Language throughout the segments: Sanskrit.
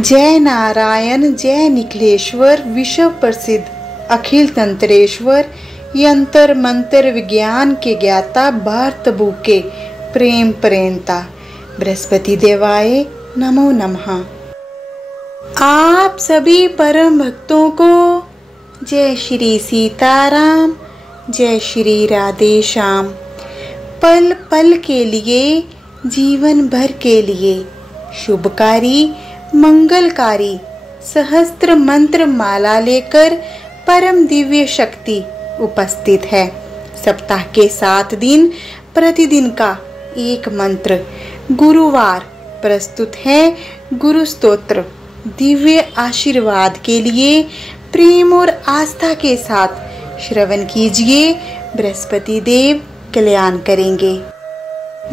जय नारायण जय निखिलेश्वर विश्व प्रसिद्ध अखिल तंत्रेश्वर यंत्र मंत्र विज्ञान के ज्ञाता भारत भूके प्रेम प्रेमता बृहस्पति देवाय नमो नमः। आप सभी परम भक्तों को जय श्री सीताराम जय श्री राधे श्याम। पल पल के लिए जीवन भर के लिए शुभकारी मंगलकारी सहस्त्र मंत्र माला लेकर परम दिव्य शक्ति उपस्थित है। सप्ताह के 7 दिन प्रतिदिन का एक मंत्र गुरुवार प्रस्तुत है। गुरु स्तोत्र दिव्य आशीर्वाद के लिए प्रेम और आस्था के साथ श्रवण कीजिए। बृहस्पति देव कल्याण करेंगे।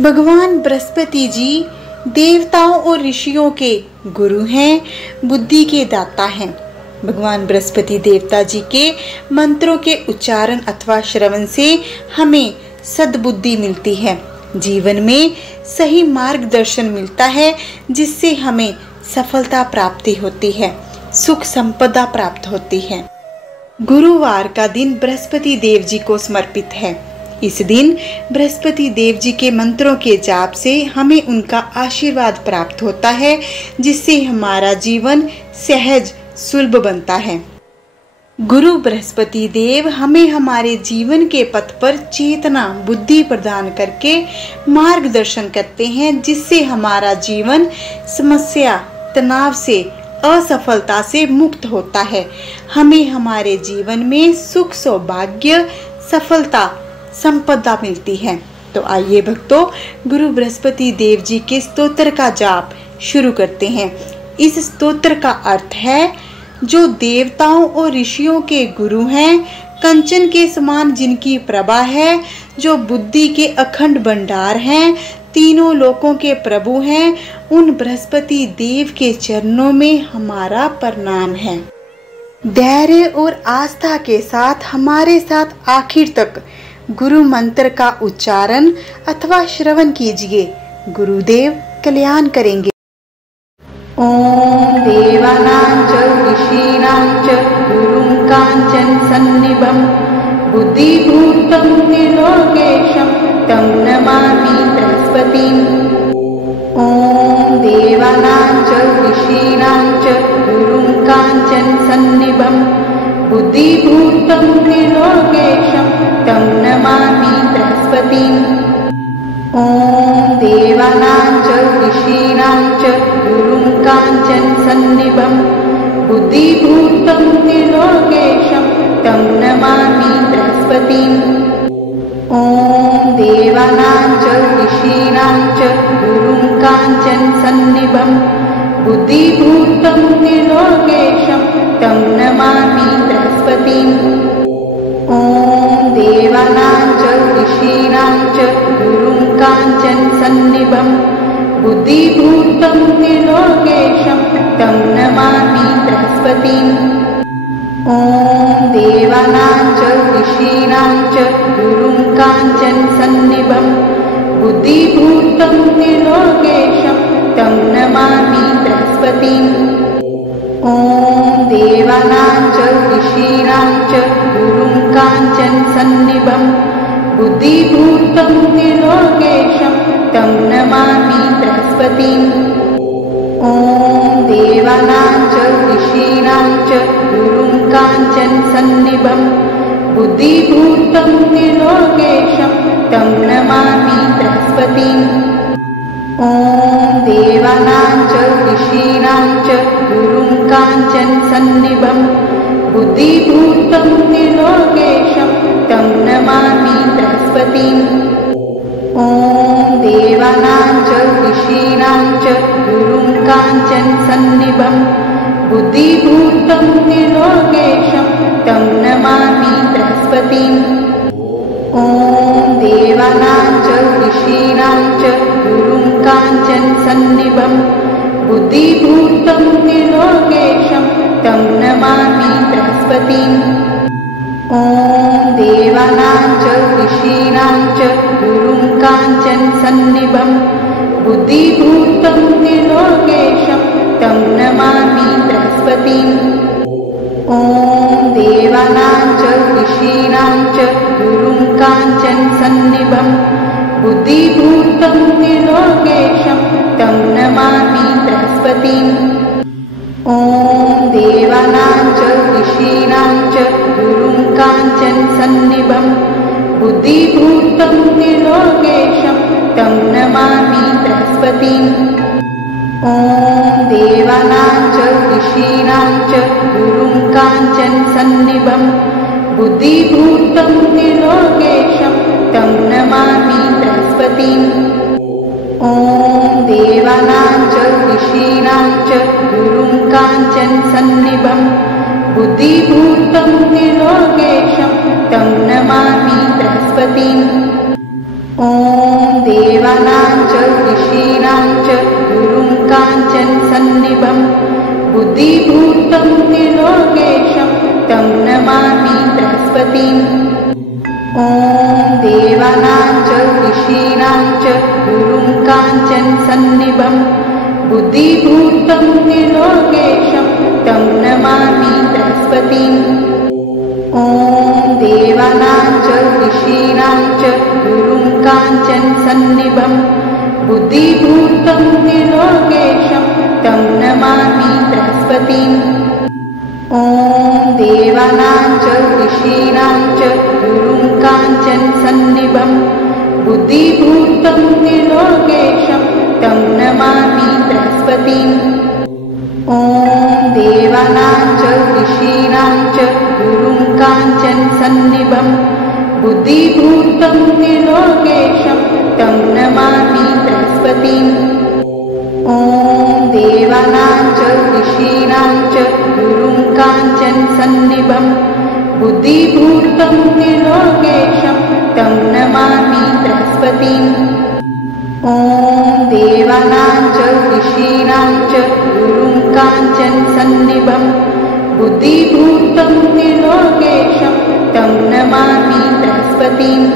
भगवान बृहस्पति जी देवताओं और ऋषियों के गुरु हैं, बुद्धि के दाता हैं। भगवान बृहस्पति देवता जी के मंत्रों के उच्चारण अथवा श्रवण से हमें सद्बुद्धि मिलती है, जीवन में सही मार्गदर्शन मिलता है, जिससे हमें सफलता प्राप्ति होती है, सुख संपदा प्राप्त होती है। गुरुवार का दिन बृहस्पति देव जी को समर्पित है। इस दिन बृहस्पति देव जी के मंत्रों के जाप से हमें उनका आशीर्वाद प्राप्त होता है, जिससे हमारा जीवन सहज सुलभ बनता है। गुरु बृहस्पति देव हमें हमारे जीवन के पथ पर चेतना बुद्धि प्रदान करके मार्गदर्शन करते हैं, जिससे हमारा जीवन समस्या तनाव से असफलता से मुक्त होता है। हमें हमारे जीवन में सुख सौभाग्य सफलता संपदा मिलती है। तो आइए भक्तों, गुरु बृहस्पति देव जी के स्तोत्र का जाप शुरू करते हैं। इस स्तोत्र का अर्थ है, जो देवताओं और ऋषियों के गुरु हैं, कंचन के समान जिनकी प्रभा है, जो बुद्धि के अखंड भंडार हैं, तीनों लोकों के प्रभु हैं, उन बृहस्पति देव के चरणों में हमारा प्रणाम है। धैर्य और आस्था के साथ हमारे साथ आखिर तक गुरु मंत्र का उच्चारण अथवा श्रवण कीजिए। गुरुदेव कल्याण करेंगे। ओम देवानां च ऋषीणां च गुरुं कांचन सन्निभं बुद्धिभूतं त्रिलोकेशं तं नमामि बृहस्पतिम्। ओम देवानां च ऋषीणां च गुरुं कांचन सन्निभं बुद्धिभूतं त्रिलोकेशं तं नमामि बृहस्पतिम्। ओम देवानां च ऋषीणां च गुरुं कांचन सन्निभं बुद्धिभूतं त्रिलोकेशं तं नमामि बृहस्पतिम्। ओम देवानां च ऋषीणां च गुरुं कांचन सन्निभं बुद्धिभूतं त्रिलोकेशं तं नमामि बृहस्पतिम्। ओम देवानां च ऋषीणां च गुरुं कांचन सन्निभं बुद्धिभूतं त्रिलोकेशं तं नमामि बृहस्पतिम्। ओम देवानां च ऋषीणां च गुरुं कांचन सन्निभं बुद्धिभूतं त्रिलोकेशं तं नमामि बृहस्पतिम्। ओम देवानां च ऋषीणां च गुरुं कांचन सन्निभं बुद्धिभूतं त्रिलोकेशं तं नमामि बृहस्पतिम्। ओम देवानां च ऋषीणां च गुरुं कांचन सन्निभं बुद्धिभूतं त्रिलोकेशं तं नमामि बृहस्पतिम्। ओम देवानां च ऋषीणां च गुरुं कांचन सन्निभं बुद्धिभूतं त्रिलोकेशं तं नमामि बृहस्पतिम्। ओम देवानां च ऋषीणां च गुरुं कांचन सन्निभं बुद्धिभूतं त्रिलोकेशं तं नमामि बृहस्पतिम्। ओम देवानां च ऋषीणां च गुरुं कांचन सन्निभं बुद्धिभूतं त्रिलोकेशं तं नमामि बृहस्पतिम्। ॐ देवानां च ऋषीणां च गुरुं काञ्चनसन्निभं बुद्धिभूतं त्रिलोकेशं तं नमामि बृहस्पतिम्। ॐ देवानां च ऋषीणां च गुरुं काञ्चनसन्निभं बुद्धिभूतं त्रिलोकेशं तं नमामि बृहस्पतिम्। ॐ देवानां च ऋषीणां च गुरुं काञ्चनसन्निभं बुद्धिभूतं त्रिलोकेशं तं नमामि बृहस्पतिम्। ॐ देवानां च ऋषीणां च गुरुं काञ्चनसन्निभं बुद्धिभूतं त्रिलोकेशं तं नमामि बृहस्पतिम्। ॐ देवानां च ऋषीणां च गुरुं काञ्चनसन्निभं बुद्धिभूतं त्रिलोकेशं तं नमामि बृहस्पतिम्। ॐ देवानां च ऋषीणां च गुरुं काञ्चनसन्निभं बुद्धिभूतं त्रिलोकेशं तं नमामि बृहस्पतिम्। ॐ देवानां च ऋषीणां च गुरुं काञ्चनसन्निभं बुद्धिभूतं त्रिलोकेशं तं नमामि बृहस्पतिम्। ॐ देवानां च ऋषीणां च गुरुं काञ्चनसन्निभं बुद्धिभूतं त्रिलोकेशं तं नमामि बृहस्पतिम्। ॐ देवानां च ऋषीणां च गुरुं काञ्चनसन्निभं बुद्धिभूतं त्रिलोकेशं तं नमामि बृहस्पतिम्। ॐ देवानां च ऋषीणां च गुरुं काञ्चनसन्निभं बुद्धिभूतं त्रिलोकेशं तं नमामि बृहस्पतिम्। ॐ देवानां च ऋषीणां च गुरुं काञ्चनसन्निभं बुद्धिभूतं त्रिलोकेशं तं नमामि बृहस्पतिम्। ॐ देवानां च ऋषीणां च गुरुं काञ्चनसन्निभं बुद्धिभूतं त्रिलोकेशं तं नमामि बृहस्पतिम्।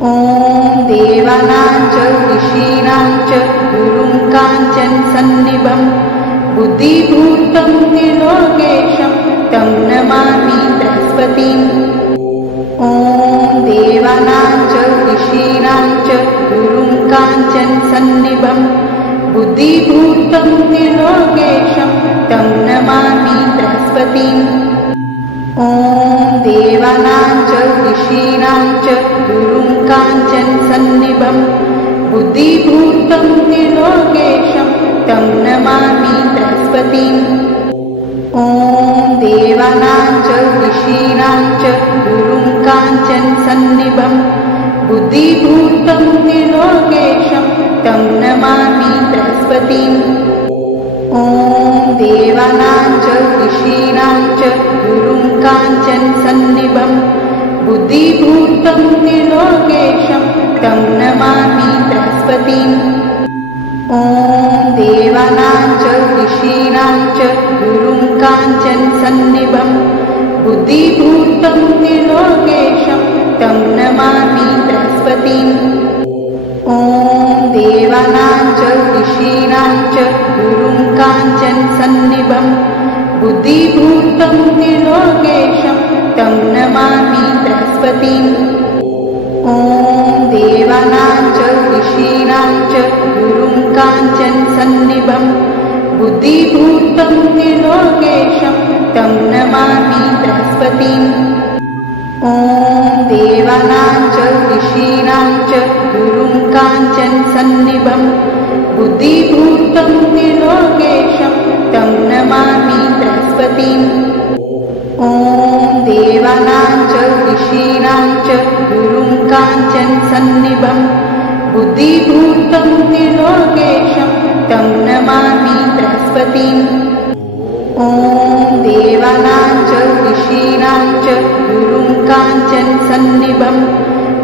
ॐ देवानां च ऋषीणां च गुरुं काञ्चनसन्निभं बुद्धिभूतं त्रिलोकेशं तं नमामि बृहस्पतिम्। ॐ देवानां च ऋषीणां च गुरुं काञ्चनसन्निभं बुद्धिभूतं त्रिलोकेशं तं नमामि बृहस्पतिम्। ॐ देवानां च ऋषीणां च गुरुं काञ्चनसन्निभं बुद्धिभूतं त्रिलोकेशं तं नमामि बृहस्पतिम्। ॐ देवानां च ऋषीणां च गुरुं काञ्चनसन्निभं बुद्धिभूतं त्रिलोकेशं तं नमामि बृहस्पतिम्। ॐ देवानां च ऋषीणां च गुरुं काञ्चनसन्निभं बुद्धिभूतं त्रिलोकेशं तं नमामि बृहस्पतिम्। ॐ देवानां च ऋषीणां च गुरुं काञ्चनसन्निभं बुद्धिभूतं त्रिलोकेशं तं नमामि बृहस्पतिम्। ॐ देवानां च ऋषीणां च गुरुं काञ्चनसन्निभं बुद्धिभूतं त्रिलोकेशं तं नमामि बृहस्पतिम्। ॐ देवानां च ऋषीणां च गुरुं काञ्चनसन्निभं बुद्धिभूतं त्रिलोकेशं तं नमामि बृहस्पतिम्। ॐ देवानां च ऋषीणां च गुरुं काञ्चनसन्निभं बुद्धिभूतं त्रिलोकेशं तं नमामि बृहस्पतिम्। ॐ देवानां च ऋषीणां च गुरुं काञ्चनसन्निभं बुद्धिभूतं त्रिलोकेशं तं नमामि बृहस्पतिम्। ॐ देवानां च ऋषीणां च गुरुं काञ्चनसन्निभं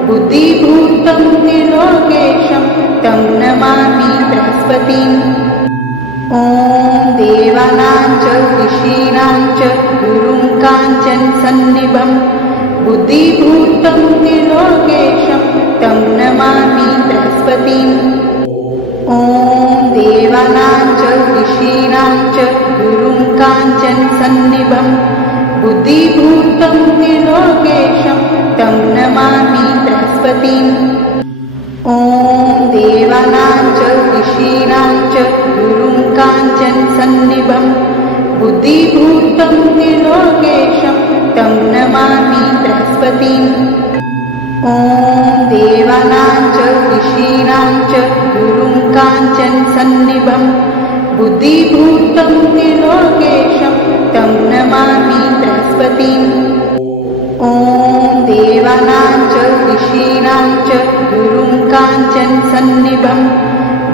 बुद्धिभूतं त्रिलोकेशं तं नमामि बृहस्पतिम्। ॐ देवानां च ऋषीणां च गुरुं काञ्चनसन्निभं बुद्धिभूतं त्रिलोकेशं तं नमामि बृहस्पतिम्। ॐ देवानां च ऋषीणां च गुरुं काञ्चनसन्निभं बुद्धिभूतं त्रिलोकेशं तं नमामि बृहस्पतिम्। ॐ देवानां च ऋषीणां च गुरुं काञ्चनसन्निभं बुद्धिभूतं त्रिलोकेशं तं नमामि बृहस्पतिम्। ॐ देवानां च ऋषीणां च गुरुं काञ्चनसन्निभं बुद्धिभूतं त्रिलोकेशं तं नमामि बृहस्पतिम्। ॐ देवानां च ऋषीणां च गुरुं काञ्चनसन्निभं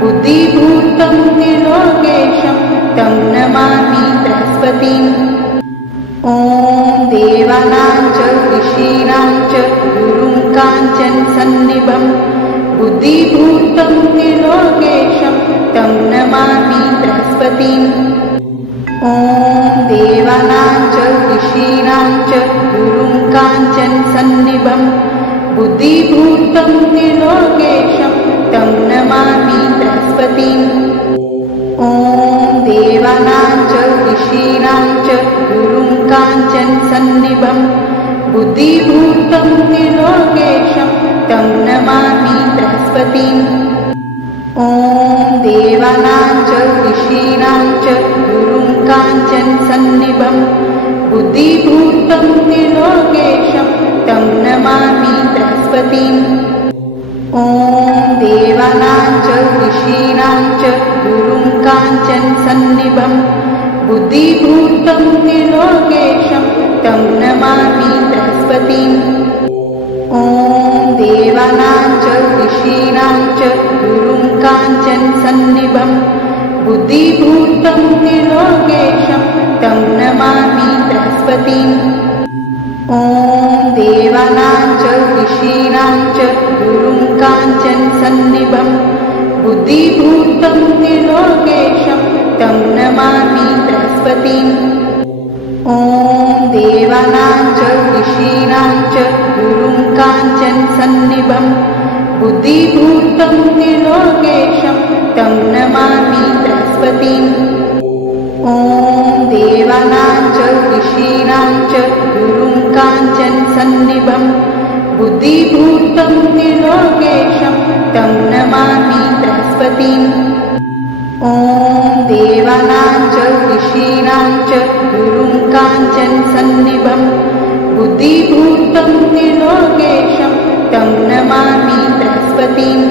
बुद्धिभूतं त्रिलोकेशं तं नमामि बृहस्पतिम्। ॐ देवानां च ऋषीणां च गुरुं काञ्चनसन्निभं बुद्धिभूतं त्रिलोकेशं तं नमामि बृहस्पतिम्। ॐ देवानां च ऋषीणां च गुरुं काञ्चनसन्निभं बुद्धिभूतं त्रिलोकेशं तं नमामि बृहस्पतिम्। ॐ देवानां च ऋषीणां च गुरुं काञ्चनसन्निभं बुद्धिभूतं त्रिलोकेशं तं नमामि बृहस्पतिम्। ॐ देवानां च ऋषीणां च गुरुं काञ्चनसन्निभं बुद्धिभूतं त्रिलोकेशं तं नमामि बृहस्पतिम्। ॐ देवानां च ऋषीणां च गुरुं काञ्चनसन्निभं बुद्धिभूतं त्रिलोकेशं तं नमामि बृहस्पतिम्। ॐ देवानां च ऋषीणां च गुरुं काञ्चनसन्निभं बुद्धिभूतं त्रिलोकेशं तं नमामि बृहस्पतिम्। ॐ देवानां च ऋषीणां च गुरुं काञ्चनसन्निभं बुद्धिभूतं त्रिलोकेशं तं नमामि बृहस्पतिम्। ॐ देवानां च ऋषीणां च गुरुं काञ्चनसन्निभं बुद्धिभूतं त्रिलोकेशं तं नमामि बृहस्पतिम्। ॐ देवानां च ऋषीणां च गुरुं काञ्चनसन्निभं बुद्धिभूतं त्रिलोकेशं तं नमामि बृहस्पतिम्। ॐ देवानां च ऋषीणां च गुरुं काञ्चनसन्निभं बुद्धिभूतं त्रिलोकेशं तं नमामि बृहस्पतिम्।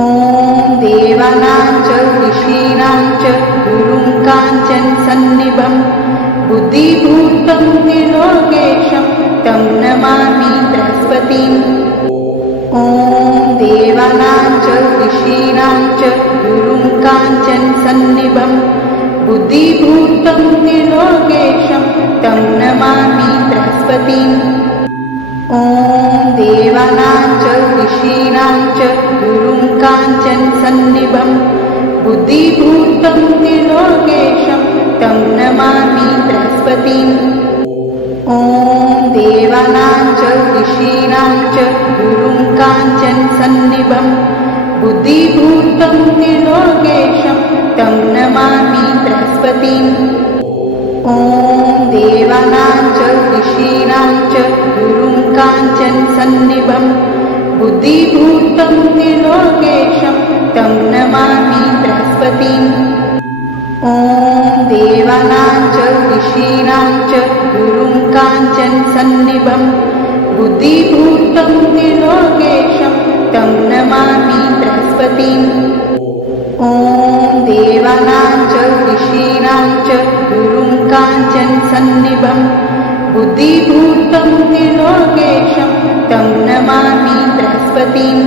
ॐ देवानां च ऋषीणां च गुरुं काञ्चनसन्निभं बुद्धिभूतं त्रिलोकेशं तं नमामि बृहस्पतिम्। ॐ देवानां च ऋषीणां च गुरुं काञ्चनसन्निभं बुद्धिभूतं त्रिलोकेशं तं नमामि बृहस्पतिम्। ॐ देवानां च ऋषीणां च गुरुं काञ्चनसन्निभं बुद्धिभूतं त्रिलोकेशं तं नमामि बृहस्पतिम्। ॐ देवानां च ऋषीणां च गुरुं काञ्चनसन्निभं बुद्धिभूतं त्रिलोकेशं तं नमामि बृहस्पतिम्। ॐ देवानां च ऋषीणां च गुरुं काञ्चनसन्निभं बुद्धिभूतं त्रिलोकेशं तं नमामि बृहस्पतिम्। ॐ देवानां च ऋषीणां च गुरुं काञ्चनसन्निभं बुद्धिभूतं त्रिलोकेशं तं नमामि बृहस्पतिम्। ॐ देवानां च ऋषीणां च गुरुं काञ्चनसन्निभं बुद्धिभूतं त्रिलोकेशं तं नमामि बृहस्पतिम्।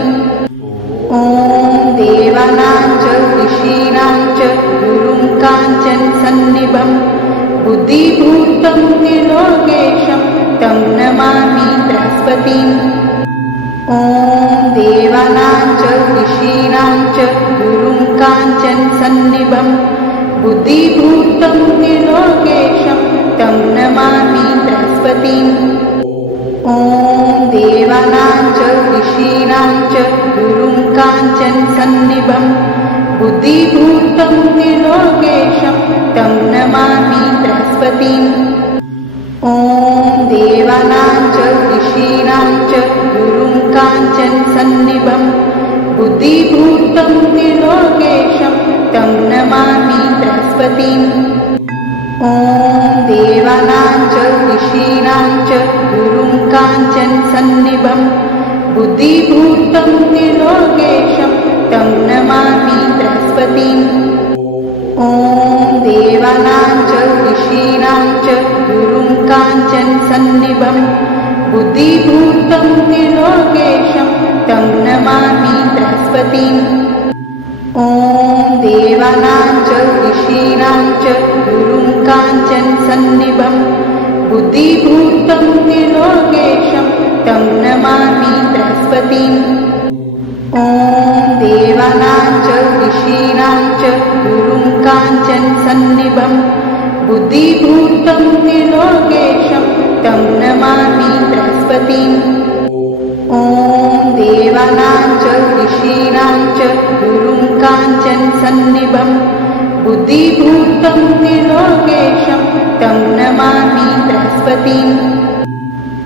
ॐ देवानां च ऋषीणां च गुरुं काञ्चनसन्निभं बुद्धिभूतं त्रिलोकेशं तं नमामि बृहस्पतिम्। ॐ देवानां च ऋषीणां च गुरुं काञ्चनसन्निभं बुद्धिभूतं त्रिलोकेशं तं नमामि बृहस्पतिम्। ॐ देवानां च ऋषीणां च गुरुं काञ्चनसन्निभं बुद्धिभूतं त्रिलोकेशं तं नमामि बृहस्पतिम्। ॐ देवानां च ऋषीणां च गुरुं काञ्चनसन्निभं बुद्धिभूतं त्रिलोकेशं तं नमामि बृहस्पतिम्। ॐ देवानां च ऋषीणां च गुरुं काञ्चनसन्निभं बुद्धिभूतं त्रिलोकेशं तं नमामि बृहस्पतिम्। ॐ देवानां च ऋषीणां च गुरुं काञ्चनसन्निभं बुद्धिभूतं त्रिलोकेशं तं नमामि बृहस्पतिम्। ॐ देवानां च ऋषीणां च गुरुं काञ्चनसन्निभं बुद्धिभूतं त्रिलोकेशं तं नमामि बृहस्पतिम्। ॐ देवानां च ऋषीणां च गुरुं काञ्चनसन्निभं बुद्धिभूतं त्रिलोकेशं तं नमामि बृहस्पतिम्। ॐ देवानां च ऋषीणां च गुरुं काञ्चनसन्निभं बुद्धिभूतं त्रिलोकेशं तं नमामि बृहस्पतिम्।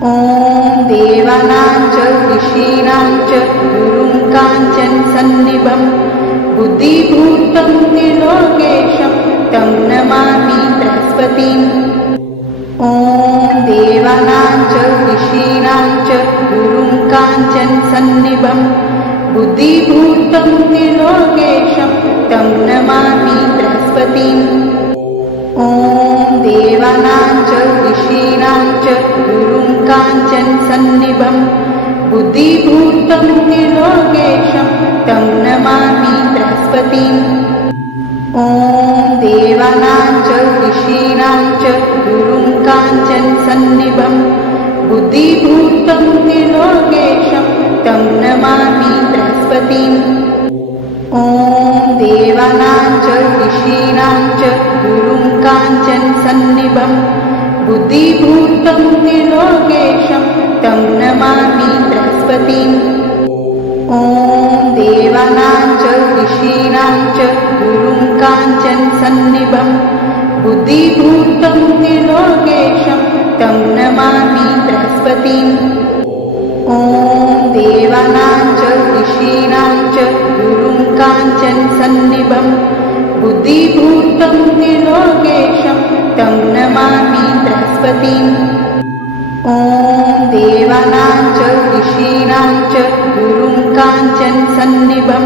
ॐ देवानां च ऋषीणां च गुरुं काञ्चनसन्निभं बुद्धिभूतं त्रिलोकेशं तं नमामि बृहस्पतिम्। ॐ देवानां च ऋषीणां च गुरुं काञ्चनसन्निभं बुद्धिभूतं त्रिलोकेशं तं नमामि बृहस्पतिम्। ॐ देवानां च ऋषीणां च गुरुं काञ्चनसन्निभं बुद्धिभूतं त्रिलोकेशं तं नमामि बृहस्पतिम्। ॐ देवानां च ऋषीणां च गुरुं काञ्चनसन्निभं बुद्धिभूतं त्रिलोकेशं तं नमामि बृहस्पतिम्। ॐ देवानां च ऋषीणां च गुरुं काञ्चनसन्निभं बुद्धिभूतं त्रिलोकेशं तं नमामि बृहस्पतिम्। ॐ देवानां च ऋषीणां च गुरुं काञ्चनसन्निभं बुद्धिभूतं त्रिलोकेशं तं नमामि बृहस्पतिम्। ॐ देवानां च ऋषीणां च गुरुं काञ्चनसन्निभं बुद्धिभूतं त्रिलोकेशं तं नमामि बृहस्पतिम्। ॐ देवानां च ऋषीणां च गुरुं काञ्चनसन्निभं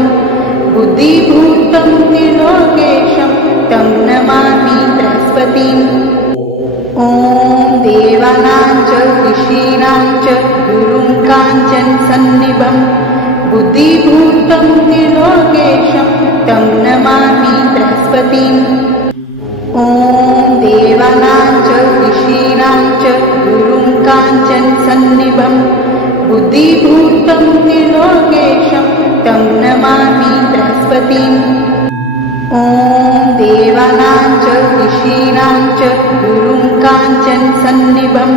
बुद्धिभूतं त्रिलोकेशं तं नमामि बृहस्पतिम्। ॐ देवानां च ऋषीणां च गुरुं काञ्चनसन्निभं बुद्धिभूतं त्रिलोकेशं तं नमामि बृहस्पतिम्। ॐ देवानां च ऋषीणां च गुरुं काञ्चनसन्निभं बुद्धिभूतं त्रिलोकेशं तं नमामि बृहस्पतिम्। ॐ देवानां च ऋषीणां च गुरुं काञ्चनसन्निभं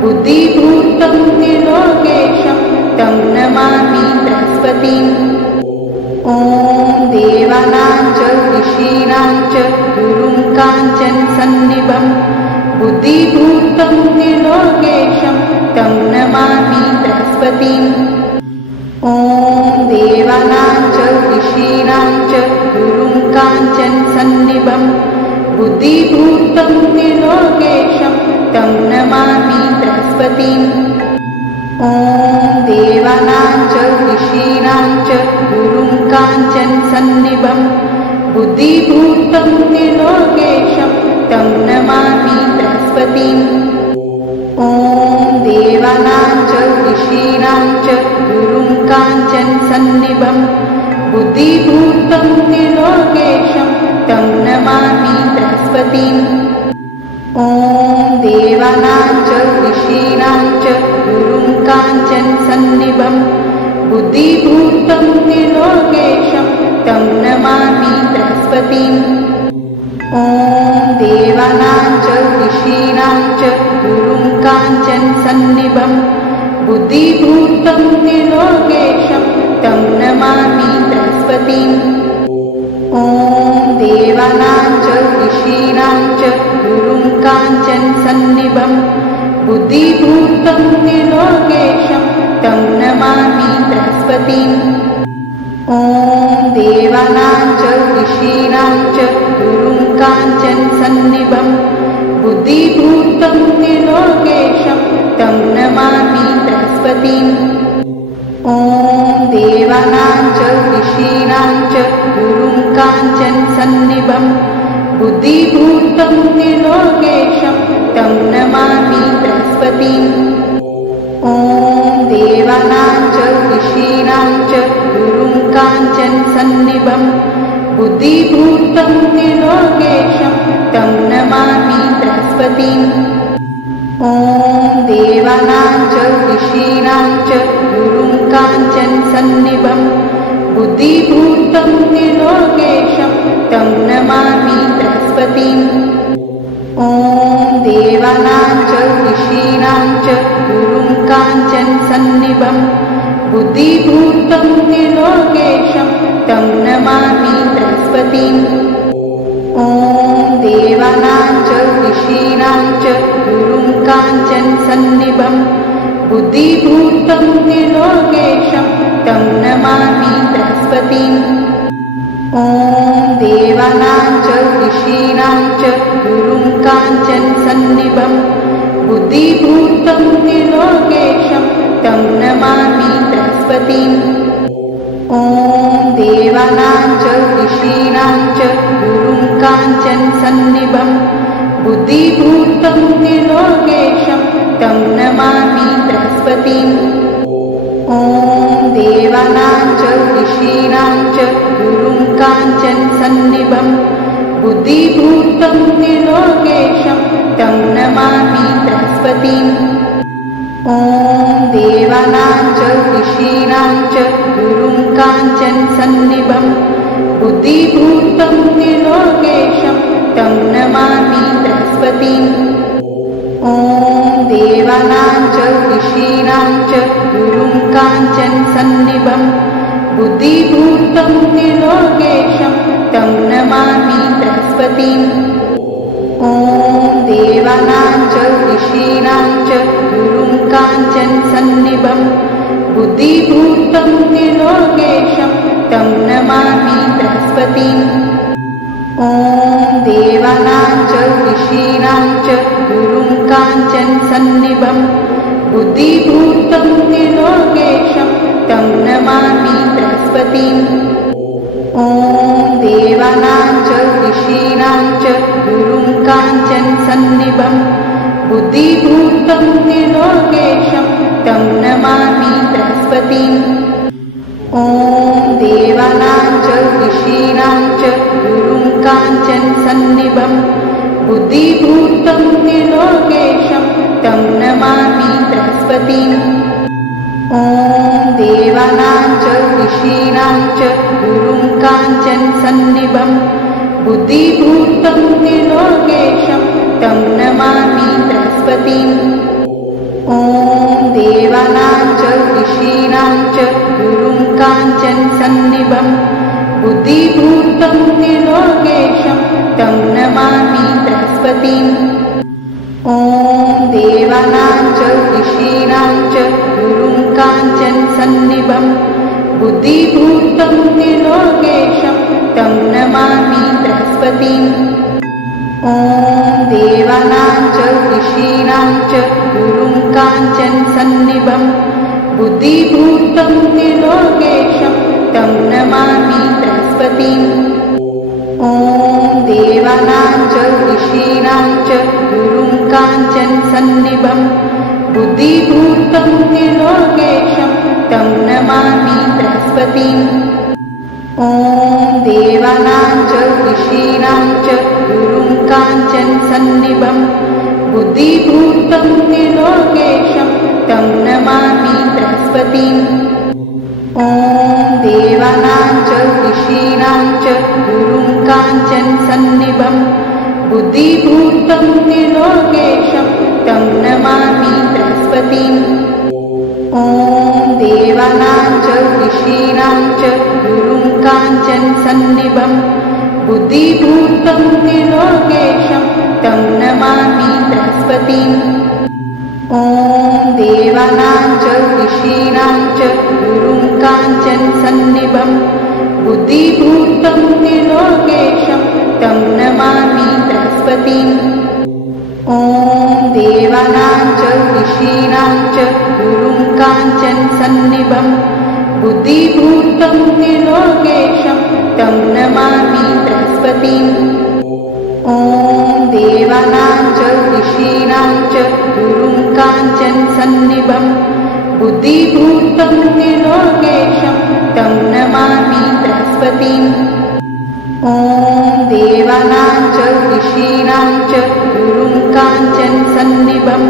बुद्धिभूतं त्रिलोकेशं तं नमामि बृहस्पतिम्। ॐ देवानां च ऋषीणां च गुरुं काञ्चनसन्निभं बुद्धिभूतं त्रिलोकेशं तं नमामि बृहस्पतिम्। ॐ देवानां च ऋषीणां च गुरुं काञ्चनसन्निभं बुद्धिभूतं त्रिलोकेशं तं नमामि बृहस्पतिम्। ॐ देवानां च ऋषीणां च गुरुं काञ्चनसन्निभं बुद्धिभूतं त्रिलोकेशं तं नमामि बृहस्पतिम्। ॐ देवानां च ऋषीणां च गुरुं काञ्चनसन्निभं बुद्धिभूतं त्रिलोकेशं तं नमामि बृहस्पतिम्। ॐ देवानां च ऋषीणां च गुरुं काञ्चनसन्निभं बुद्धिभूतं त्रिलोकेशं तं नमामि बृहस्पतिम्। ॐ देवानां च ऋषीणां च गुरुं काञ्चनसन्निभं बुद्धिभूतं त्रिलोकेशं तं नमामि बृहस्पतिम्। ॐ देवानां च ऋषीणां च गुरुं काञ्चनसन्निभं बुद्धिभूतं त्रिलोकेशं तं नमामि बृहस्पतिम्। ॐ देवानां च ऋषीणां च गुरुं काञ्चनसन्निभं बुद्धिभूतं त्रिलोकेशं तं नमामि बृहस्पतिम्। ॐ देवानां च ऋषीणां च गुरुं काञ्चनसन्निभं बुद्धिभूतं त्रिलोकेशं तं नमामि बृहस्पतिम्। ॐ देवानां च ऋषीणां च गुरुं काञ्चनसन्निभं बुद्धिभूतं त्रिलोकेशं तं नमामि बृहस्पतिम्। ॐ देवानां च ऋषीणां च गुरुं काञ्चनसन्निभं बुद्धिभूतं त्रिलोकेशं तं नमामि बृहस्पतिम्। ॐ देवानां च ऋषीणां च गुरुं काञ्चनसन्निभं बुद्धिभूतं त्रिलोकेशं तं नमामि बृहस्पतिम्। ॐ देवानां च ऋषीणां च गुरुं काञ्चनसन्निभं बुद्धिभूतं त्रिलोकेशं तं नमामि बृहस्पतिम्। ॐ देवानां च ऋषीणां च गुरुं काञ्चनसन्निभं बुद्धिभूतं त्रिलोकेशं तं नमामि बृहस्पतिम्। ॐ देवानां च ऋषीणां च गुरुं काञ्चनसन्निभं बुद्धिभूतं त्रिलोकेशं तं नमामि बृहस्पतिम्। ॐ देवानां च ऋषीणां च गुरुं काञ्चनसन्निभं बुद्धिभूतं त्रिलोकेशं तं नमामि बृहस्पतिम्। ॐ देवानां च ऋषीणां च गुरुं काञ्चनसन्निभं बुद्धिभूतं त्रिलोकेशं तं नमामि बृहस्पतिम्। ॐ देवानां च ऋषीणां च गुरुं काञ्चनसन्निभं बुद्धिभूतं त्रिलोकेशं तं नमामि बृहस्पतिम्। ॐ देवानां च ऋषीणां च गुरुं काञ्चनसन्निभं बुद्धिभूतं त्रिलोकेशं तं नमामि बृहस्पतिम्। ॐ देवानां च ऋषीणां च गुरुं काञ्चनसन्निभं बुद्धिभूतं त्रिलोकेशं तं नमामि बृहस्पतिम्। ॐ देवानां च ऋषीणां च गुरुं काञ्चनसन्निभं बुद्धिभूतं त्रिलोकेशं तं नमामि बृहस्पतिम्। ॐ देवानां च ऋषीणां च गुरुं काञ्चनसन्निभं बुद्धिभूतं त्रिलोकेशं तं नमामि बृहस्पतिम्। ॐ देवानां च ऋषीणां च गुरुं काञ्चनसन्निभं बुद्धिभूतं त्रिलोकेशं तं नमामि बृहस्पतिम्। ॐ देवानां च ऋषीणां च गुरुं काञ्चनसन्निभं बुद्धिभूतं त्रिलोकेशं तं नमामि बृहस्पतिम्। ॐ देवानां च ऋषीणां च गुरुं काञ्चनसन्निभं बुद्धिभूतं त्रिलोकेशं तं नमामि बृहस्पतिम्। ॐ देवानां च ऋषीणां च गुरुं काञ्चनसन्निभं बुद्धिभूतं त्रिलोकेशं तं नमामि बृहस्पतिम्। ॐ देवानां च ऋषीणां च गुरुं काञ्चनसन्निभं बुद्धिभूतं त्रिलोकेशं तं नमामि बृहस्पतिम्। ॐ देवानां च ऋषीणां च गुरुं काञ्चनसन्निभं बुद्धिभूतं त्रिलोकेशं तं नमामि बृहस्पतिम्। ॐ देवानां च ऋषीणां च गुरुं काञ्चनसन्निभं बुद्धिभूतं त्रिलोकेशं तं नमामि बृहस्पतिम्। ॐ देवानां च ऋषीणां च गुरुं काञ्चनसन्निभं बुद्धिभूतं त्रिलोकेशं तं नमामि बृहस्पतिम्। ॐ देवानां च ऋषीणां च गुरुं काञ्चनसन्निभं बुद्धिभूतं त्रिलोकेशं तं नमामि बृहस्पतिम्। ॐ देवानां च ऋषीणां च गुरुं काञ्चनसन्निभं बुद्धिभूतं त्रिलोकेशं तं नमामि बृहस्पतिम्। ॐ देवानां च ऋषीणां च गुरुं काञ्चनसन्निभं बुद्धिभूतं त्रिलोकेशं तं नमामि बृहस्पतिम्। ॐ देवानां च ऋषीणां च गुरुं काञ्चनसन्निभं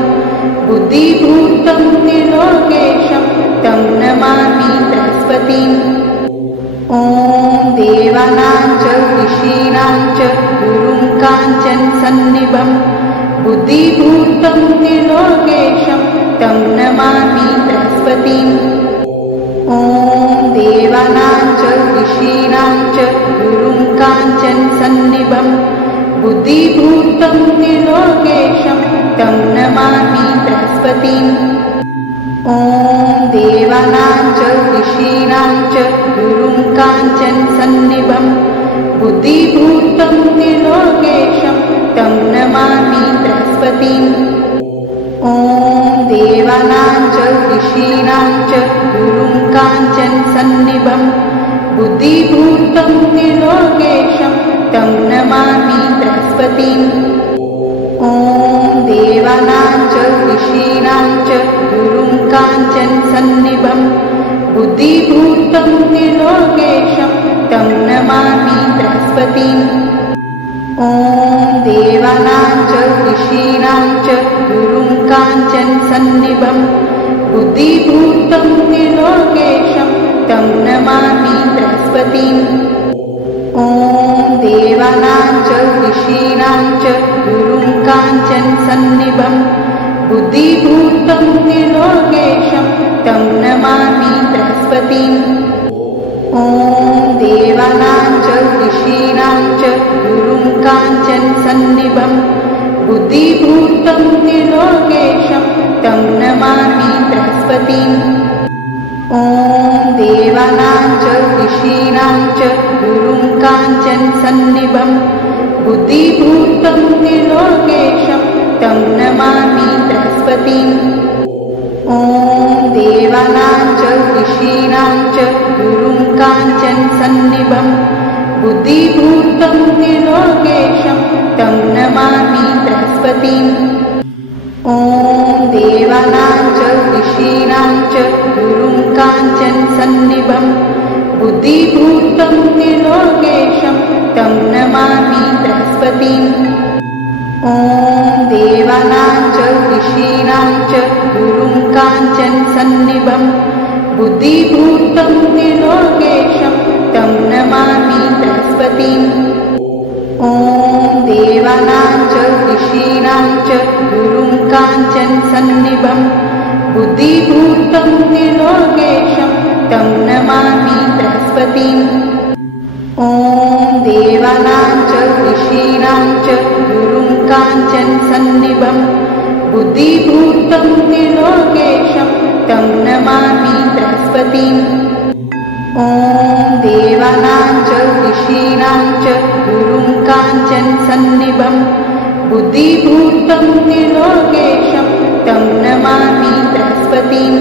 बुद्धिभूतं त्रिलोकेशं तं नमामि बृहस्पतिम्। ॐ देवानां च ऋषीणां च गुरुं काञ्चनसन्निभं बुद्धिभूतं त्रिलोकेशं तं नमामि बृहस्पतिम्। ॐ देवानां च ऋषीणां च गुरुं काञ्चनसन्निभं बुद्धिभूतं त्रिलोकेशं तं नमामि बृहस्पतिम्। ॐ देवानां च ऋषीणां च गुरुं काञ्चनसन्निभं बुद्धिभूतं त्रिलोकेशं तं नमामि बृहस्पतिम्। ॐ देवानां च ऋषीणां च गुरुं काञ्चनसन्निभं बुद्धिभूतं त्रिलोकेशं तं नमामि बृहस्पतिम्। ॐ देवानां च ऋषीणां च गुरुं काञ्चनसन्निभं बुद्धिभूतं त्रिलोकेशं तं नमामि बृहस्पतिम्। ॐ देवानां च ऋषीणां च गुरुं काञ्चनसन्निभं बुद्धिभूतं त्रिलोकेशं तं नमामि बृहस्पतिम्। ॐ देवानां च ऋषीणां च गुरुं काञ्चनसन्निभं बुद्धिभूतं त्रिलोकेशं तं नमामि बृहस्पतिम्। ॐ देवानां च ऋषीणां च गुरुं काञ्चनसन्निभं बुद्धिभूतं त्रिलोकेशं तं नमामि बृहस्पतिम्। ॐ देवानां च ऋषीणां च गुरुं काञ्चनसन्निभं बुद्धिभूतं त्रिलोकेशं तं नमामि बृहस्पतिम्। ॐ देवानां च ऋषीणां च गुरुं काञ्चनसन्निभं बुद्धिभूतं त्रिलोकेशं तं नमामि बृहस्पतिम्। ॐ देवानां च ऋषीणां च गुरुं काञ्चनसन्निभं बुद्धिभूतं त्रिलोकेशं तं नमामि बृहस्पतिम्। ॐ देवानां च ऋषीणां च गुरुं काञ्चनसन्निभं बुद्धिभूतं त्रिलोकेशं तं नमामि बृहस्पतिम्। ॐ देवानां च ऋषीणां च गुरुं काञ्चनसन्निभं बुद्धिभूतं त्रिलोकेशं तं नमामि बृहस्पतिम्। ॐ देवानां च ऋषीणां च गुरुं काञ्चनसन्निभं बुद्धिभूतं त्रिलोकेशं तं नमामि बृहस्पतिम्। ॐ देवानां च ऋषीणां च गुरुं काञ्चनसन्निभं बुद्धिभूतं त्रिलोकेशं तं नमामि बृहस्पतिम्।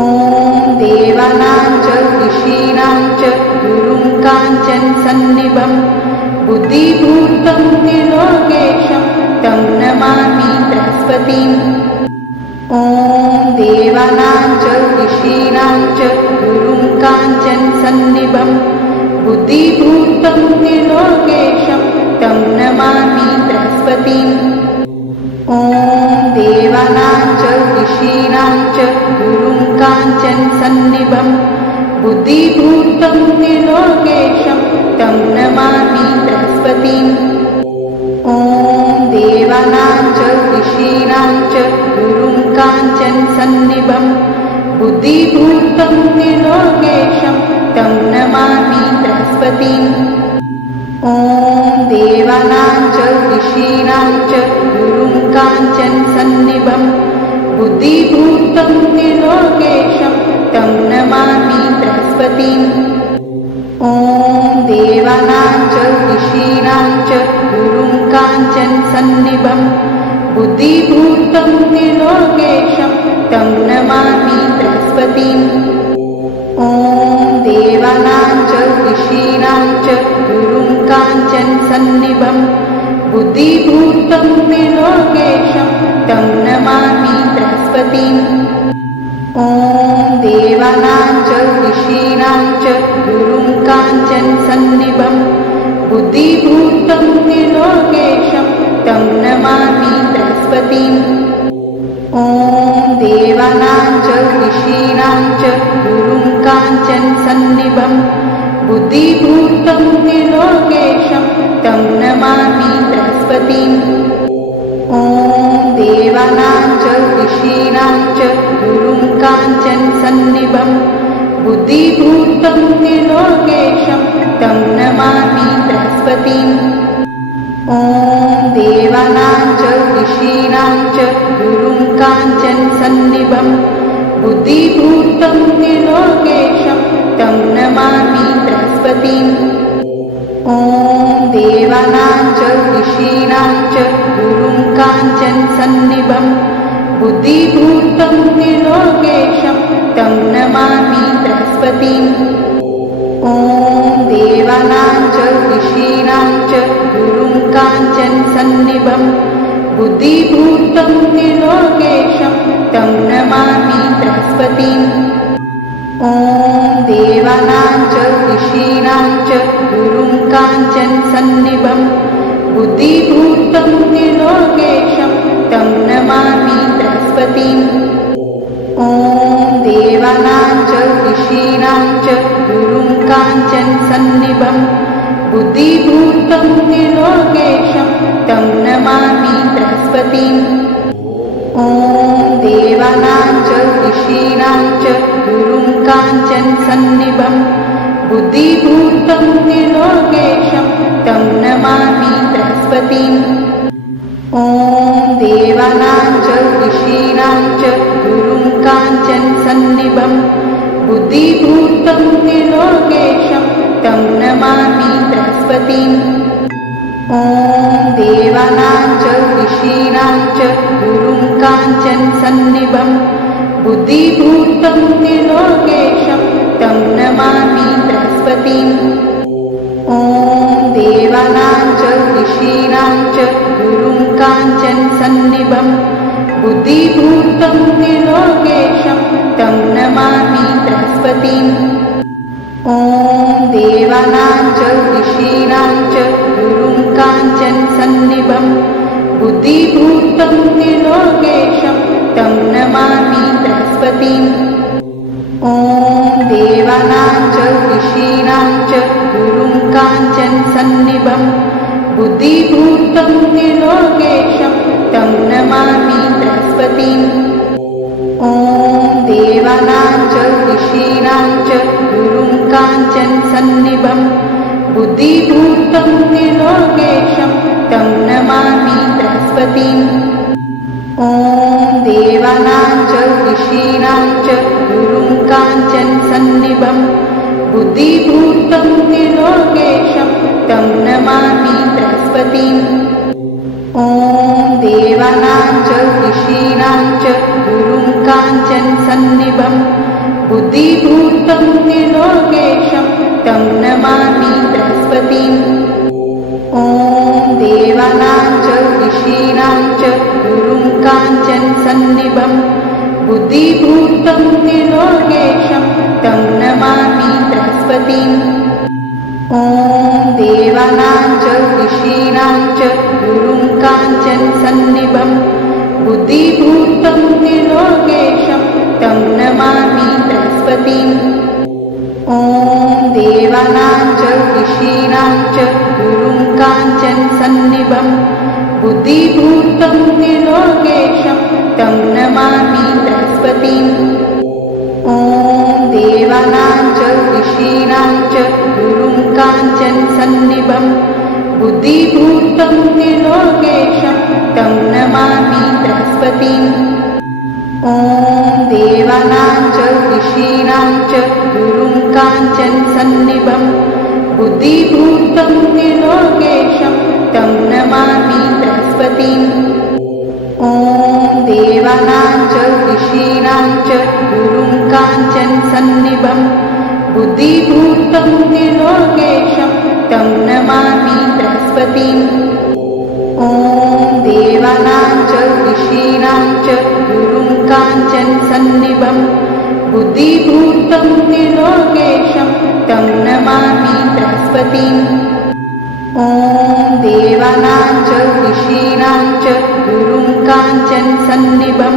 ॐ देवानां च ऋषीणां च गुरुं काञ्चनसन्निभं बुद्धिभूतं त्रिलोकेशं तं नमामि बृहस्पतिम्। ॐ देवानां च ऋषीणां च गुरुं काञ्चनसन्निभं बुद्धिभूतं त्रिलोकेशं तं नमामि बृहस्पतिम्। ॐ देवानां च ऋषीणां च गुरुं काञ्चनसन्निभं बुद्धिभूतं त्रिलोकेशं तं नमामि बृहस्पतिम्। ॐ देवानां च ऋषीणां च गुरुं काञ्चनसन्निभं बुद्धिभूतं त्रिलोकेशं तं नमामि बृहस्पतिम्। ॐ देवानां च ऋषीणां च गुरुं काञ्चनसन्निभं बुद्धिभूतं त्रिलोकेशं तं नमामि बृहस्पतिम्। ॐ देवानां च ऋषीणां च गुरुं काञ्चनसन्निभं बुद्धिभूतं त्रिलोकेशं तं नमामि बृहस्पतिम्। ॐ देवानां च ऋषीणां च गुरुं काञ्चनसन्निभं बुद्धिभूतं त्रिलोकेशं तं नमामि बृहस्पतिम्। ॐ देवानां च ऋषीणां च गुरुं काञ्चनसन्निभं बुद्धिभूतं त्रिलोकेशं तं नमामि बृहस्पतिम्। ॐ देवानां च ऋषीणां च गुरुं काञ्चनसन्निभं बुद्धिभूतं त्रिलोकेशं तं नमामि बृहस्पतिम्। ॐ देवानां च ऋषीणां च गुरुं काञ्चनसन्निभं बुद्धिभूतं त्रिलोकेशं तं नमामि बृहस्पतिम्। ॐ देवानां च ऋषीणां च गुरुं काञ्चनसन्निभं बुद्धिभूतं त्रिलोकेशं तं नमामि बृहस्पतिम्। ॐ देवानां च ऋषीणां च गुरुं काञ्चनसन्निभं बुद्धिभूतं त्रिलोकेशं तं नमामि बृहस्पतिम्। ॐ देवानां च ऋषीणां च गुरुं काञ्चनसन्निभं बुद्धिभूतं त्रिलोकेशं तं नमामि बृहस्पतिम्। ॐ देवानां च ऋषीणां च गुरुं काञ्चनसन्निभं बुद्धिभूतं त्रिलोकेशं तं नमामि बृहस्पतिम्। ॐ देवानां च ऋषीणां च गुरुं काञ्चनसन्निभं बुद्धिभूतं त्रिलोकेशं तं नमामि बृहस्पतिम्। ॐ देवानां च ऋषीणां च गुरुं काञ्चनसन्निभं बुद्धिभूतं त्रिलोकेशं तं नमामि बृहस्पतिम्। ॐ देवानां च ऋषीणां च गुरुं काञ्चनसन्निभं बुद्धिभूतं त्रिलोकेशं तं नमामि बृहस्पतिम्। ॐ देवानां च ऋषीणां च गुरुं काञ्चनसन्निभं बुद्धिभूतं त्रिलोकेशं तं नमामि बृहस्पतिम्। ॐ देवानां च ऋषीणां च गुरुं काञ्चनसन्निभं बुद्धिभूतं त्रिलोकेशं तं नमामि बृहस्पतिम्। ॐ देवानां च ऋषीणां च गुरुं काञ्चनसन्निभं बुद्धिभूतं त्रिलोकेशं तं नमामि बृहस्पतिम्। ॐ देवानां च ऋषीणां च गुरुं काञ्चनसन्निभं बुद्धिभूतं त्रिलोकेशं तं नमामि बृहस्पतिम्। ॐ देवानां च ऋषीणां च गुरुं काञ्चनसन्निभं बुद्धिभूतं त्रिलोकेशं तं नमामि बृहस्पतिम्। ॐ देवानां च ऋषीणां च गुरुं काञ्चनसन्निभं बुद्धिभूतं त्रिलोकेशं तं नमामि बृहस्पतिम्। ॐ देवानां च ऋषीणां च गुरुं काञ्चनसन्निभं बुद्धिभूतं त्रिलोकेशं तं नमामि बृहस्पतिम्। ॐ देवानां च ऋषीणां च गुरुं काञ्चनसन्निभं बुद्धिभूतं त्रिलोकेशं तं नमामि बृहस्पतिम्। ॐ देवानां च ऋषीणां च गुरुं काञ्चनसन्निभं बुद्धिभूतं त्रिलोकेशं तं नमामि बृहस्पतिम्। ॐ देवानां च ऋषीणां च गुरुं काञ्चनसन्निभं बुद्धिभूतं त्रिलोकेशं तं नमामि बृहस्पतिम्। ॐ देवानां च ऋषीणां च गुरुं काञ्चनसन्निभं बुद्धिभूतं त्रिलोकेशं तं नमामि बृहस्पतिम्। ॐ देवानां च ऋषीणां च गुरुं काञ्चनसन्निभं बुद्धिभूतं त्रिलोकेशं तं नमामि बृहस्पतिम्। ॐ देवानां च ऋषीणां च गुरुं काञ्चनसन्निभं बुद्धिभूतं त्रिलोकेशं तं नमामि बृहस्पतिम्। ॐ देवानां च ऋषीणां च गुरुं काञ्चनसन्निभं बुद्धिभूतं त्रिलोकेशं तं नमामि बृहस्पतिम्। ॐ देवानां च ऋषीणां च गुरुं काञ्चनसन्निभं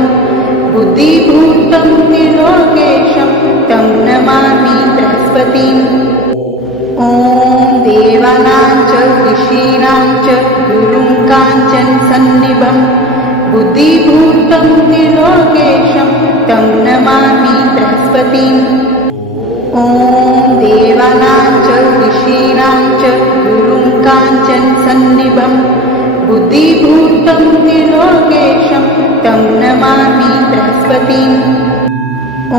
बुद्धिभूतं त्रिलोकेशं तं नमामि बृहस्पतिम्। ॐ देवानां च ऋषीणां च गुरुं काञ्चनसन्निभं बुद्धिभूतं त्रिलोकेशं तं नमामि बृहस्पतिम्। ॐ देवानां च ऋषीणां च गुरुं काञ्चनसन्निभं बुद्धिभूतं त्रिलोकेशं तं नमामि बृहस्पतिम्।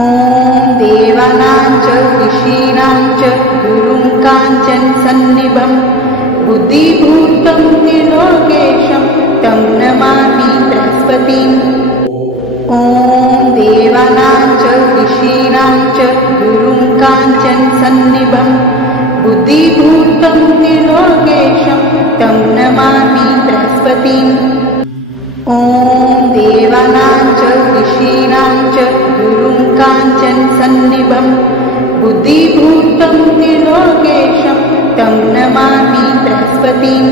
ॐ देवानां च ऋषीणां च गुरुं काञ्चनसन्निभं बुद्धिभूतं त्रिलोकेशं तं नमामि बृहस्पतिम्। ॐ देवानां च ऋषीणां च गुरुं काञ्चनसन्निभं बुद्धिभूतं त्रिलोकेशं तं नमामि बृहस्पतिम्। ॐ देवानां च ऋषीणां च गुरुं काञ्चनसन्निभं बुद्धिभूतं त्रिलोकेशं तं नमामि बृहस्पतिम्।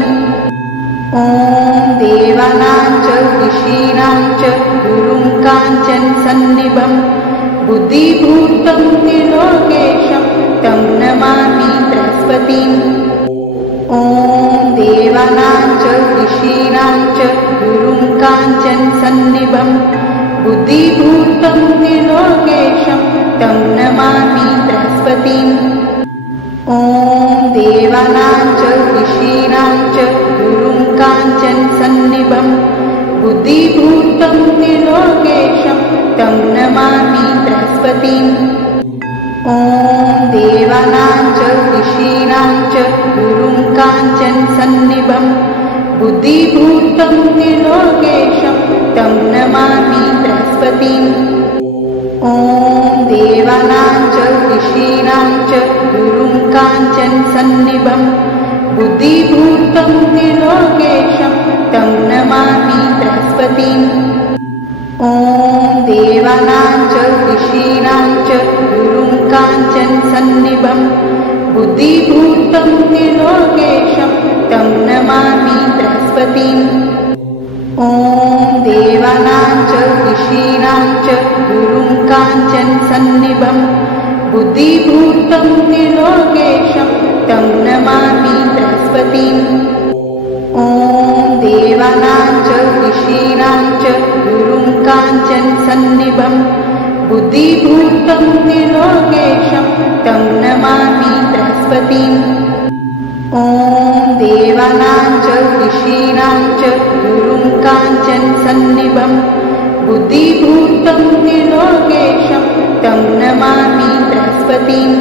ॐ देवानां च ऋषीणां च गुरुं काञ्चनसन्निभं बुद्धिभूतं त्रिलोकेशं तं नमामि बृहस्पतिम्। ॐ देवानां च ऋषीणां च गुरुं काञ्चनसन्निभं बुद्धिभूतं त्रिलोकेशं तं नमामि बृहस्पतिम्। ॐ देवानां च ऋषीणां च गुरुं काञ्चनसन्निभं बुद्धिभूतं त्रिलोकेशं तं नमामि बृहस्पतिम्। ॐ देवानां च ऋषीणां च गुरुं काञ्चनसन्निभं बुद्धिभूतं त्रिलोकेशं तं नमामि बृहस्पतिम्। ॐ देवानां च ऋषीणां च गुरुं काञ्चनसन्निभं बुद्धिभूतं त्रिलोकेशं तं नमामि बृहस्पतिम्। ॐ देवानां च ऋषीणां च गुरुं काञ्चनसन्निभं बुद्धिभूतं त्रिलोकेशं तं नमामि बृहस्पतिम्। ॐ देवानां च ऋषीणां च गुरुं काञ्चनसन्निभं बुद्धिभूतं त्रिलोकेशं तं नमामि बृहस्पतिम्। ॐ देवानां च ऋषीणां च गुरुं काञ्चनसन्निभं बुद्धिभूतं त्रिलोकेशं तं नमामि बृहस्पतिम्। ॐ देवानां च ऋषीणां च गुरुं काञ्चनसन्निभं बुद्धिभूतं त्रिलोकेशं तं नमामि बृहस्पतिम्।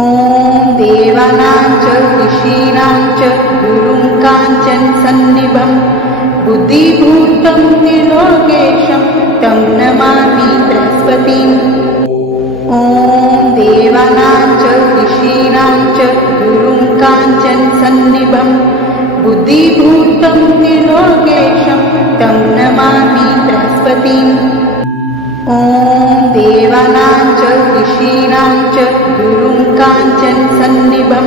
ॐ देवानां च ऋषीणां च गुरुं काञ्चनसन्निभं बुद्धिभूतं त्रिलोकेशं तं नमामि बृहस्पतिम्। ॐ देवानां च ऋषीणां च गुरुं काञ्चनसन्निभं बुद्धिभूतं त्रिलोकेशं तं नमामि बृहस्पतिम्। ॐ देवानां च ऋषीणां च गुरुं काञ्चनसन्निभं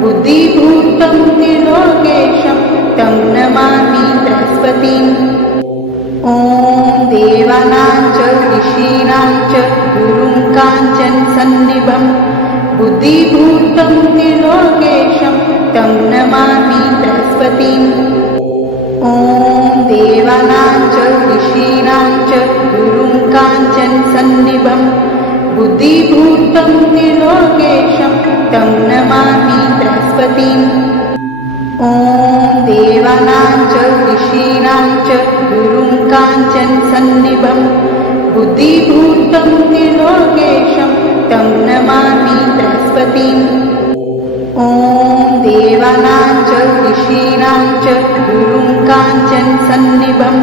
बुद्धिभूतं त्रिलोकेशं तं नमामि बृहस्पतिम्। ॐ देवानां च ऋषीणां च गुरुं काञ्चनसन्निभं बुद्धिभूतं त्रिलोकेशं तं नमामि बृहस्पतिम्। ॐ ॐ देवानां च ऋषीणां च गुरुं काञ्चनसन्निभं बुद्धिभूतं त्रिलोकेशं तं नमामि बृहस्पतिम्। ॐ देवानां च ऋषीणां च गुरुं काञ्चनसन्निभं बुद्धिभूतं त्रिलोकेशं तं नमामि बृहस्पतिम्। ॐ देवानां च ऋषीणां च गुरुं काञ्चनसन्निभं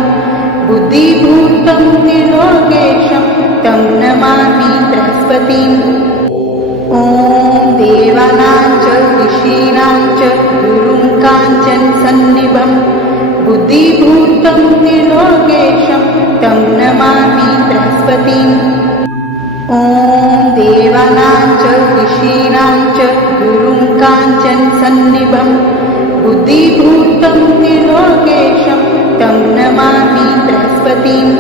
बुद्धिभूतं त्रिलोकेशं तं नमामि बृहस्पतिम्। ॐ देवानां च ऋषीणां च गुरुं काञ्चनसन्निभं बुद्धिभूतं त्रिलोकेशं तं नमामि बृहस्पतिम्। ॐ देवानां च ऋषीणां च गुरुं काञ्चनसन्निभं बुद्धिभूतं त्रिलोकेशं तं नमामि बृहस्पतिम्।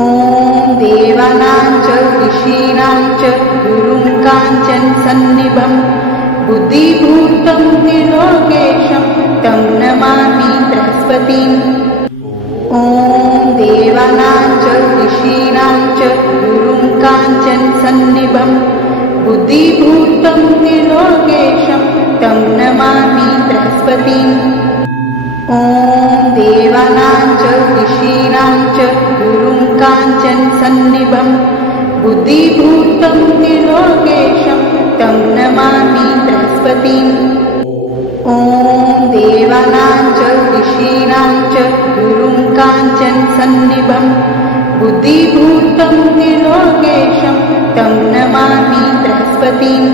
ॐ देवानां च ऋषीणां च गुरुं काञ्चनसन्निभं बुद्धिभूतं त्रिलोकेशं तं नमामि बृहस्पतिम्। ॐ देवानां च ऋषीणां च गुरुं काञ्चनसन्निभं बुद्धिभूतं त्रिलोकेशं तं नमामि बृहस्पतिम्। ॐ देवानां च ऋषीणां च गुरुं काञ्चनसन्निभं बुद्धिभूतं त्रिलोकेशं तं नमामि बृहस्पतिम्। ॐ देवानां च ऋषीणां च गुरुं काञ्चनसन्निभं बुद्धिभूतं त्रिलोकेशं तं नमामि बृहस्पतिम्।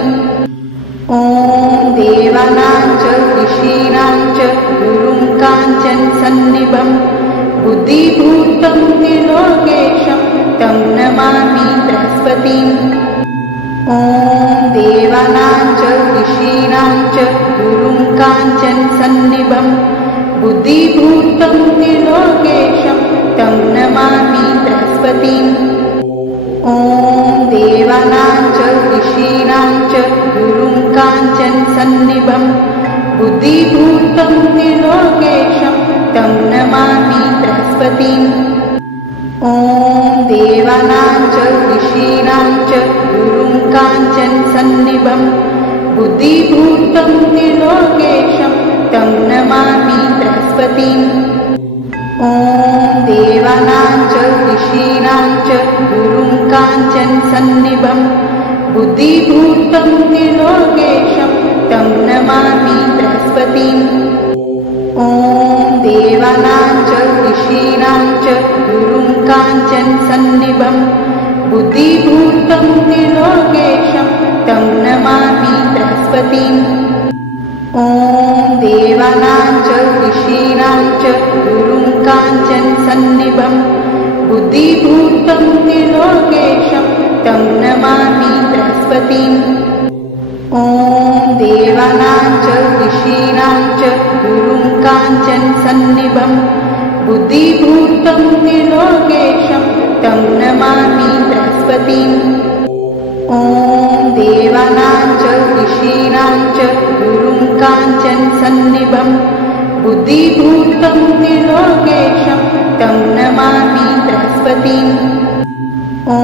ॐ देवानां च ऋषीणां च गुरुं काञ्चनसन्निभं बुद्धिभूतं त्रिलोकेशं तं नमामि बृहस्पतिम्। ॐ देवानां च ऋषीणां च गुरुं काञ्चनसन्निभं बुद्धिभूतं त्रिलोकेशं तं नमामि बृहस्पतिम्। ॐ देवानां च ऋषीणां च गुरुं काञ्चनसन्निभं बुद्धिभूतं त्रिलोकेशं तं नमामि बृहस्पतिम्। ॐ देवानां च ऋषीणां च गुरुं काञ्चनसन्निभं बुद्धिभूतं त्रिलोकेशं तं नमामि बृहस्पतिम्। ॐ देवानां च ऋषीणां च गुरुं काञ्चनसन्निभं बुद्धिभूतं त्रिलोकेशं तं नमामि बृहस्पतिम्। ॐ देवानां च ऋषीणां च गुरुं काञ्चनसन्निभं बुद्धिभूतं त्रिलोकेशं तं नमामि बृहस्पतिम्। ॐ देवानां च ऋषीणां च गुरुं काञ्चनसन्निभं बुद्धिभूतं त्रिलोकेशं तं नमामि बृहस्पतिम्। ॐ देवानां च ऋषीणां च गुरुं काञ्चनसन्निभं बुद्धिभूतं त्रिलोकेशं तं नमामि बृहस्पतिम्। ॐ देवानां च ऋषीणां च गुरुं काञ्चनसन्निभं बुद्धिभूतं त्रिलोकेशं तं नमामि बृहस्पतिम्। ॐ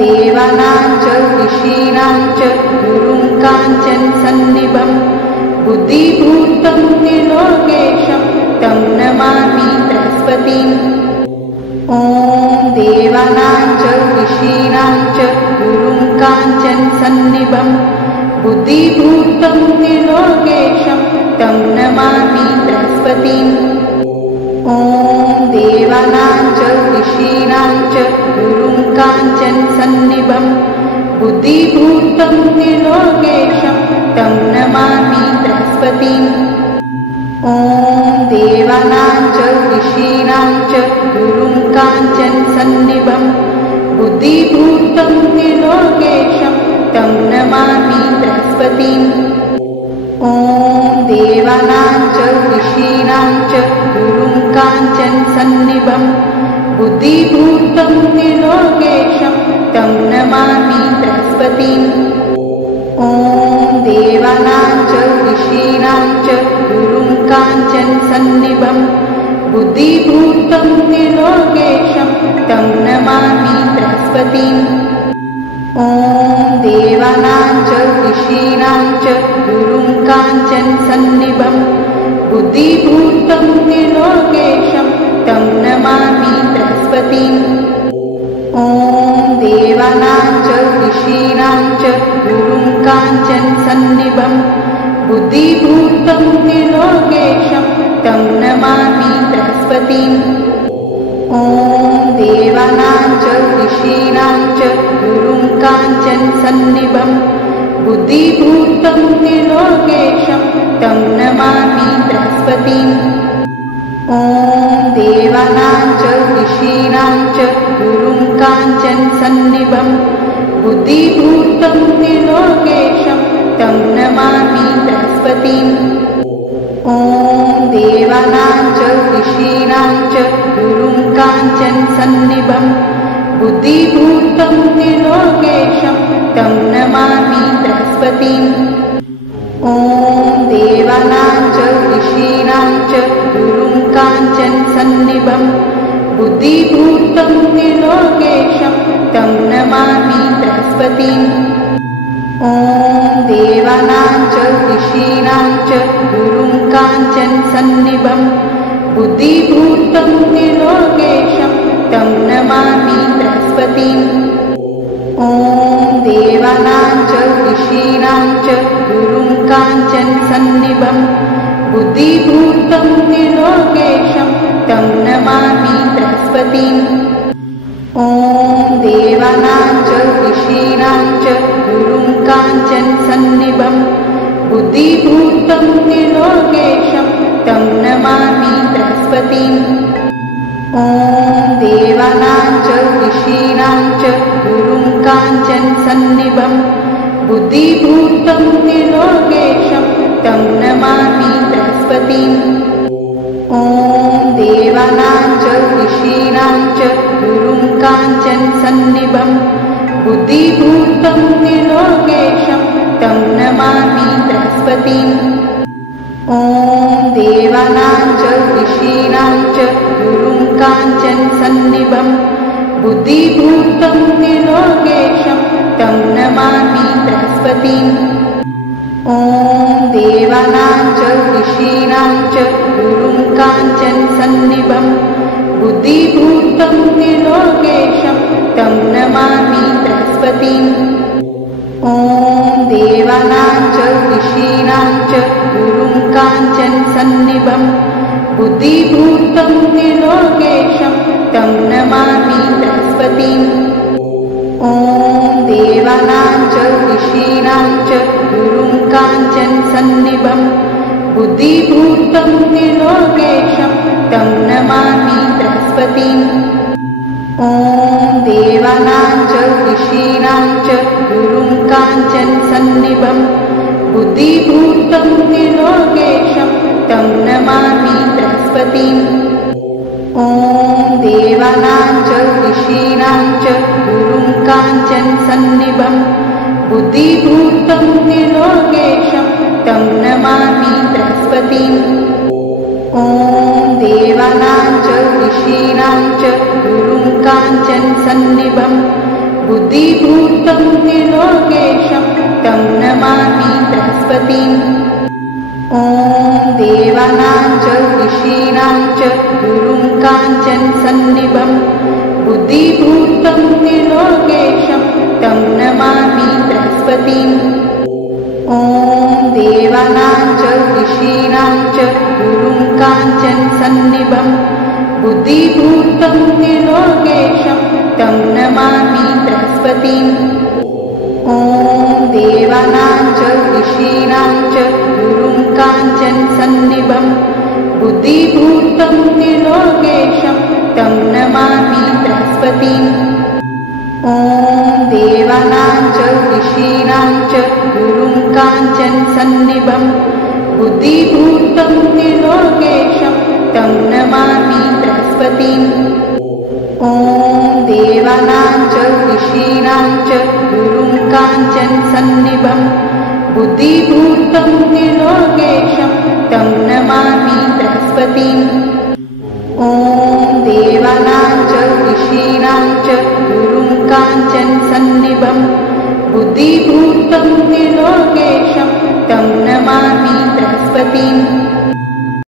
देवानां च ऋषीणां च गुरुं काञ्चनसन्निभं बुद्धिभूतं त्रिलोकेशं तं नमामि बृहस्पतिम्। ॐ देवानां च ऋषीणां च गुरुं काञ्चनसन्निभं बुद्धिभूतं त्रिलोकेशं तं नमामि बृहस्पतिम्। ॐ देवानां च ऋषीणां च गुरुं काञ्चनसन्निभं बुद्धिभूतं त्रिलोकेशं तं नमामि बृहस्पतिम्। ॐ देवानां च ऋषीणां च गुरुं काञ्चनसन्निभं बुद्धिभूतं त्रिलोकेशं तं नमामि बृहस्पतिम्। ॐ देवानां च ऋषीणां च गुरुं काञ्चनसन्निभं बुद्धिभूतं त्रिलोकेशं तं नमामि बृहस्पतिम्। ॐ देवानां च ऋषीणां च गुरुं काञ्चनसन्निभं बुद्धिभूतं त्रिलोकेशं तं नमामि बृहस्पतिम्। ॐ देवानां च ऋषीणां च गुरुं काञ्चनसन्निभं बुद्धिभूतं त्रिलोकेशं तं नमामि बृहस्पतिम्। ॐ देवानां च ऋषीणां च गुरुं काञ्चनसन्निभं बुद्धिभूतं त्रिलोकेशं तं नमामि बृहस्पतिम्। ॐ देवानां च ऋषीणां च गुरुं काञ्चनसन्निभं बुद्धिभूतं त्रिलोकेशं तं नमामि बृहस्पतिम्। ॐ देवानां च ऋषीणां च गुरुं काञ्चनसन्निभं बुद्धिभूतं त्रिलोकेशं तं नमामि बृहस्पतिम्। ॐ देवानां च ऋषीणां च गुरुं काञ्चनसन्निभं बुद्धिभूतं त्रिलोकेशं तं नमामि बृहस्पतिम्। ॐ देवानां च ऋषीणां च गुरुं काञ्चनसन्निभं बुद्धिभूतं त्रिलोकेशं तं नमामि बृहस्पतिम्। ॐ देवानां च ऋषीणां च गुरुं काञ्चनसन्निभं बुद्धिभूतं त्रिलोकेशं तं नमामि बृहस्पतिम्। ॐ देवानां च ऋषीणां च गुरुं काञ्चनसन्निभं बुद्धिभूतं त्रिलोकेशं तं नमामि बृहस्पतिम्। ॐ देवानां च ऋषीणां च गुरुं काञ्चनसन्निभं बुद्धिभूतं त्रिलोकेशं तं नमामि बृहस्पतिम्। ॐ देवानां च ऋषीणां च गुरुं काञ्चनसन्निभं बुद्धिभूतं त्रिलोकेशं तं नमामि बृहस्पतिम्। ॐ देवानां च ऋषीणां च गुरुं काञ्चनसन्निभं बुद्धिभूतं त्रिलोकेशं तं नमामि बृहस्पतिम्। ॐ देवानां च ऋषीणां च गुरुं काञ्चनसन्निभं बुद्धिभूतं त्रिलोकेशं तं नमामि बृहस्पतिम्। ॐ देवानां च ऋषीणां च गुरुं काञ्चनसन्निभं बुद्धिभूतं त्रिलोकेशं तं नमामि बृहस्पतिम्। ॐ देवानां च ऋषीणां च गुरुं काञ्चनसन्निभं बुद्धिभूतं त्रिलोकेशं तं नमामि बृहस्पतिम्। ॐ देवानां च ऋषीणां च गुरुं काञ्चनसन्निभं बुद्धिभूतं त्रिलोकेशं तं नमामि बृहस्पतिम्। ॐ देवानां च ऋषीणां च गुरुं काञ्चनसन्निभं बुद्धिभूतं त्रिलोकेशं तं नमामि बृहस्पतिम्। ॐ देवानां च ऋषीणां च गुरुं काञ्चनसन्निभं बुद्धिभूतं त्रिलोकेशं तं नमामि बृहस्पतिम्। ॐ देवानां च ऋषीणां च गुरुं काञ्चनसन्निभं बुद्धिभूतं त्रिलोकेशं तं नमामि बृहस्पतिम्। ॐ देवानां च ऋषीणां च गुरुं काञ्चनसन्निभं बुद्धिभूतं त्रिलोकेशं तं नमामि बृहस्पतिम्। ॐ देवानां च ऋषीणां च गुरुं काञ्चनसन्निभं बुद्धिभूतं त्रिलोकेशं तं नमामि बृहस्पतिम्। ॐ देवानां च ऋषीणां च गुरुं काञ्चनसन्निभं बुद्धिभूतं त्रिलोकेशं तं नमामि बृहस्पतिम्। ॐ देवानां च ऋषीणां च गुरुं काञ्चनसन्निभं बुद्धिभूतं त्रिलोकेशं तं नमामि बृहस्पतिम्। ॐ देवानां च ऋषीणां च गुरुं काञ्चनसन्निभं बुद्धिभूतं त्रिलोकेशं तं नमामि बृहस्पतिम्। ॐ ॐ देवानां च ऋषीणां च गुरुं काञ्चनसन्निभं बुद्धिभूतं त्रिलोकेशं तं नमामि बृहस्पतिम्।